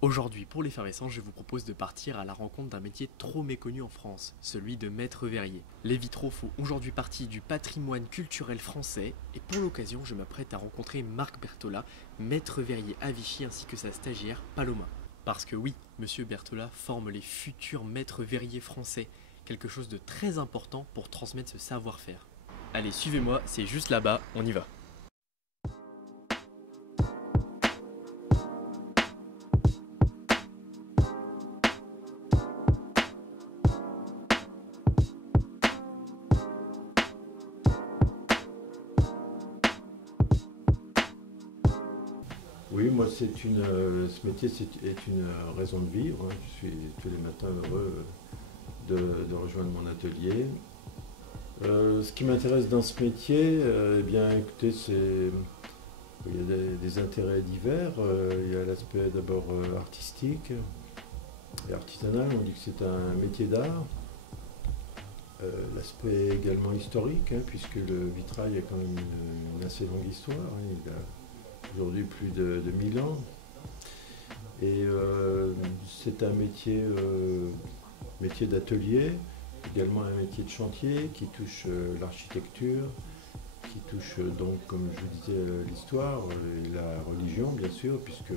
Aujourd'hui, pour l'effervescence, je vous propose de partir à la rencontre d'un métier trop méconnu en France, celui de maître verrier. Les vitraux font aujourd'hui partie du patrimoine culturel français et pour l'occasion, je m'apprête à rencontrer Marc Berthola, maître verrier à Vichy ainsi que sa stagiaire Paloma. Parce que oui, monsieur Berthola forme les futurs maîtres verriers français, quelque chose de très important pour transmettre ce savoir-faire. Allez, suivez-moi, c'est juste là-bas, on y va. Oui, moi, ce métier est une raison de vivre, hein. Je suis tous les matins heureux de rejoindre mon atelier. Ce qui m'intéresse dans ce métier, eh bien, écoutez, il y a des intérêts divers. Il y a l'aspect d'abord artistique et artisanal. On dit que c'est un métier d'art. L'aspect également historique, hein, puisque le vitrail a quand même une assez longue histoire, hein. Il a aujourd'hui plus de 1000 ans. Et c'est un métier d'atelier, également un métier de chantier qui touche l'architecture, qui touche donc, comme je vous disais, l'histoire et la religion, bien sûr, puisque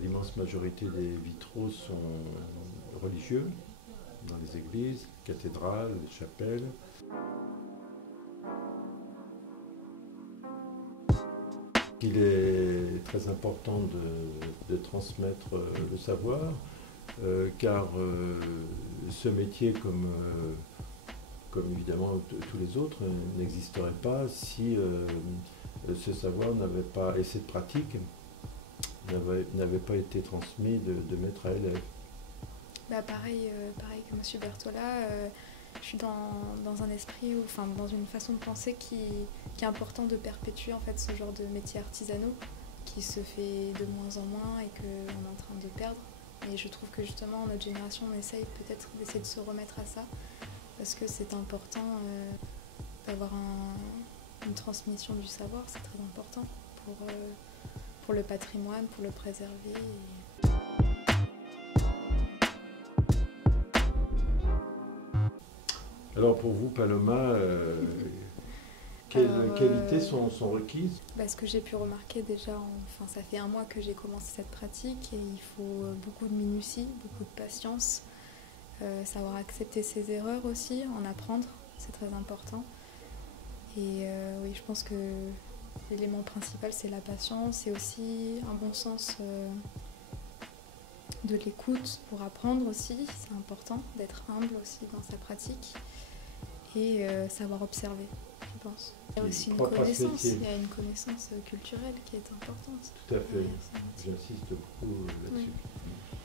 l'immense majorité des vitraux sont religieux, dans les églises, cathédrales, les chapelles. Il est très important de transmettre le savoir, car ce métier, comme évidemment tous les autres, n'existerait pas si ce savoir n'avait pas, et cette pratique n'avait pas été transmis de maître à élève. Pareil que M. Berthola, je suis dans un esprit, enfin dans une façon de penser qui est important de perpétuer en fait ce genre de métiers artisanaux qui se fait de moins en moins et qu'on est en train de perdre. Et je trouve que justement notre génération on essaye peut-être d'essayer de se remettre à ça parce que c'est important d'avoir une transmission du savoir, c'est très important pour le patrimoine, pour le préserver. Alors pour vous, Paloma, quelles qualités sont requises? Ce que j'ai pu remarquer déjà, ça fait 1 mois que j'ai commencé cette pratique et il faut beaucoup de minutie, beaucoup de patience, savoir accepter ses erreurs aussi, en apprendre, c'est très important. Et oui, je pense que l'élément principal c'est la patience et aussi un bon sens de l'écoute pour apprendre aussi, c'est important d'être humble aussi dans sa pratique et savoir observer, je pense. Il y a aussi une connaissance, il y a une connaissance culturelle qui est importante. Tout à fait, j'insiste beaucoup là-dessus. Oui.